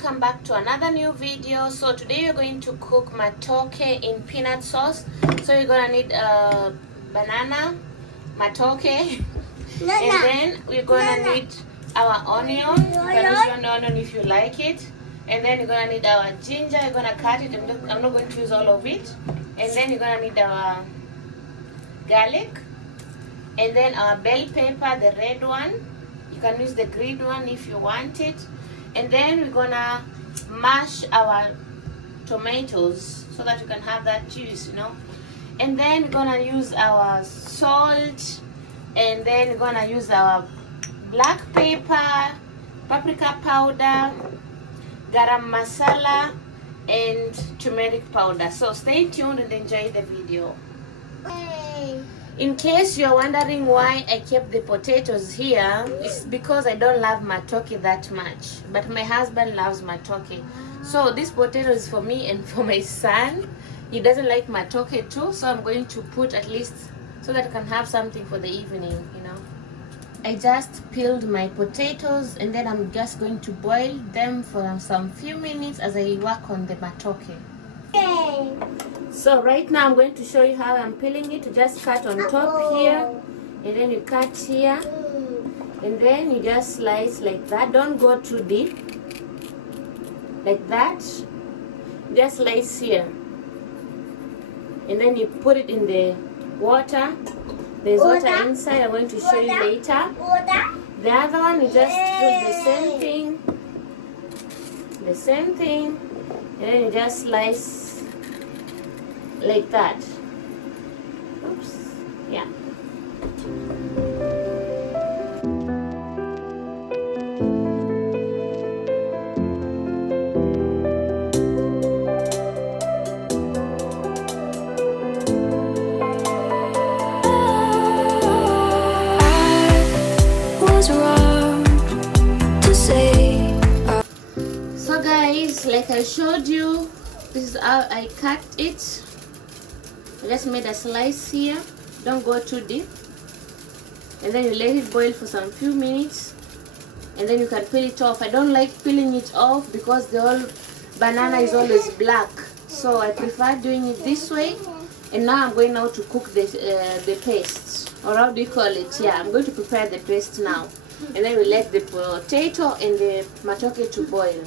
welcome back to another new video. So today we're going to cook matoke in peanut sauce. So you're gonna need a banana, matoke, and then we're gonna need our onion. You can use one onion if you like it. And then you're gonna need our ginger. You're gonna cut it. I'm not going to use all of it. And then you're gonna need our garlic, and then our bell pepper, the red one. You can use the green one if you want it. And then we're gonna mash our tomatoes so that you can have that juice, you know. And then we're gonna use our salt, and then we're gonna use our black pepper, paprika powder, Gharam masala, and turmeric powder. So stay tuned and enjoy the video. In case you're wondering why I kept the potatoes here, it's because I don't love matoke that much, but my husband loves matoke. So this potato is for me and for my son. He doesn't like matoke too, so I'm going to put at least so that I can have something for the evening, you know. I just peeled my potatoes, and then I'm just going to boil them for some few minutes as I work on the matoke. So right now I'm going to show you how I'm peeling it. You just cut on top here, and then you cut here, and then you just slice like that. Don't go too deep, like that. Just slice here, and then you put it in the water. There's water inside. I'm going to show you later. The other one, you just do the same thing, and then you just slice like that. Oops. Yeah. So guys, like I showed you, this is how I cut it. I just made a slice here. Don't go too deep. And then you let it boil for some few minutes, and then you can peel it off. I don't like peeling it off because the whole banana is always black, so I prefer doing it this way. And now I'm going now to cook the paste, or how do you call it? Yeah, I'm going to prepare the paste now, and then we let the potato and the matoke to boil.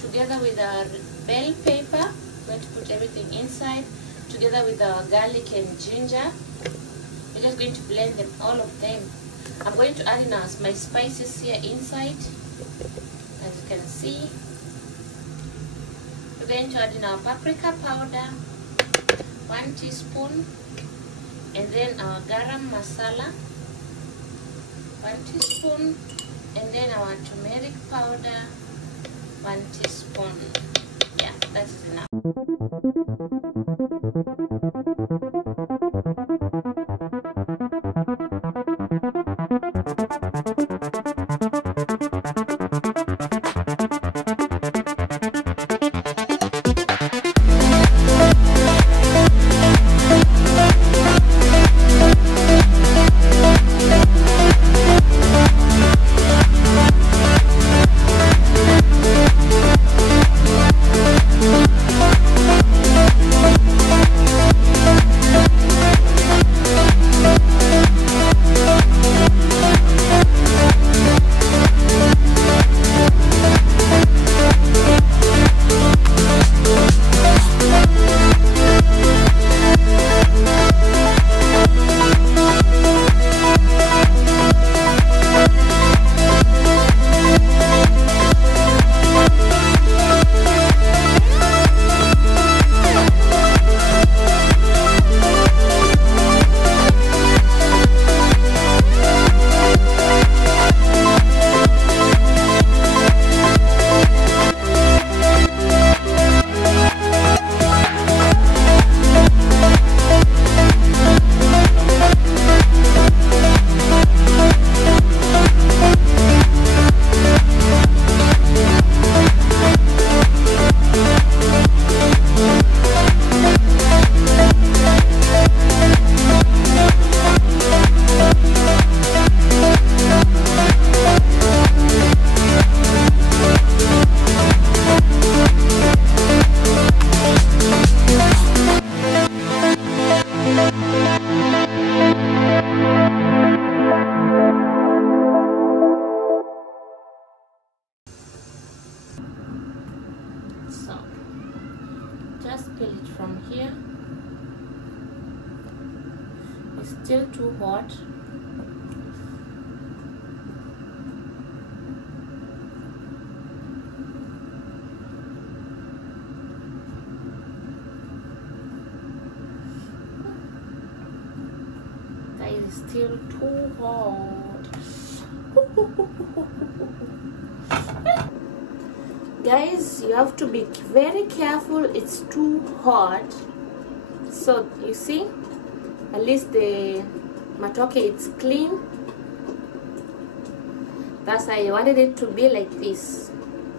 Together with our bell pepper, we're going to put everything inside, together with our garlic and ginger. We're just going to blend them, all of them. I'm going to add in my spices here inside, as you can see. We're going to add in our paprika powder, 1 teaspoon, and then our garam masala, 1 teaspoon, and then our turmeric powder, 1 teaspoon. Yeah, that's enough. just peel it from here. It's still too hot. Guys, it's still too hot. Guys, you have to be very careful. It's too hot. So you see, at least the matoke, it's clean. That's why I wanted it to be like this.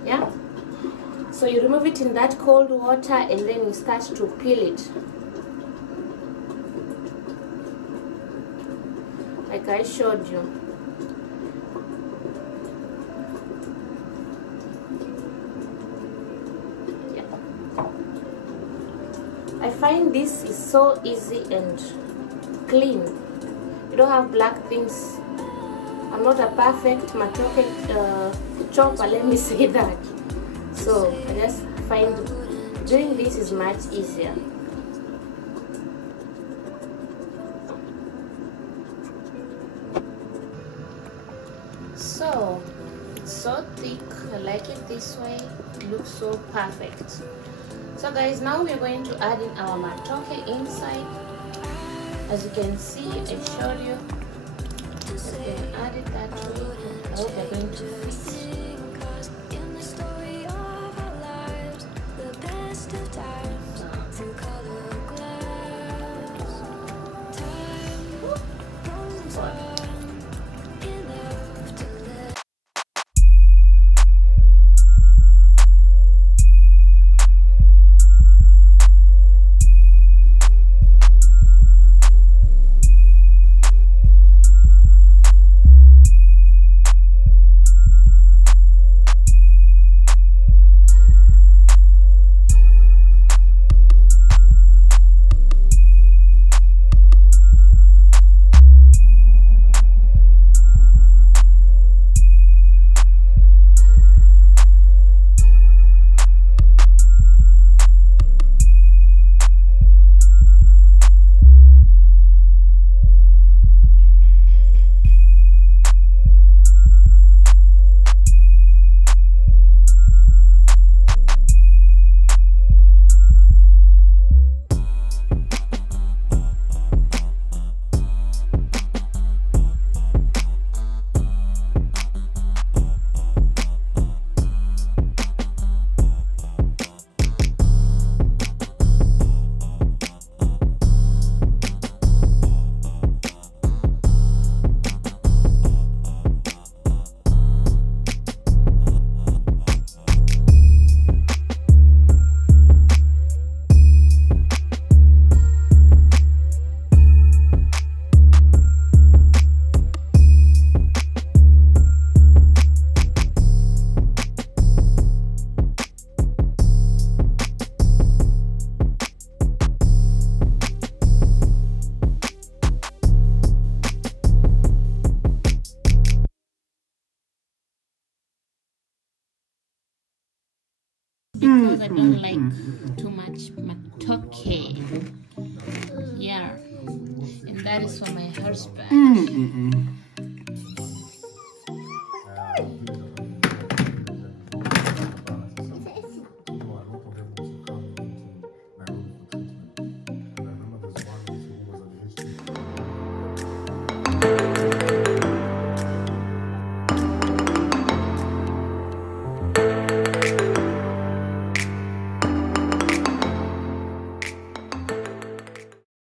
Yeah, so you remove it in that cold water and then you start to peel it like I showed you. I find this is so easy and clean. You don't have black things. I'm not a perfect matoke chopper, let me say that. So I just find doing this is much easier. So it's so thick. I like it this way. It looks so perfect. So guys, now we're going to add in our matoke inside. As you can see, I showed you. Just going to add it that way. I hope you're going to fit. Because I don't like too much matoke. Yeah, and that is for my husband.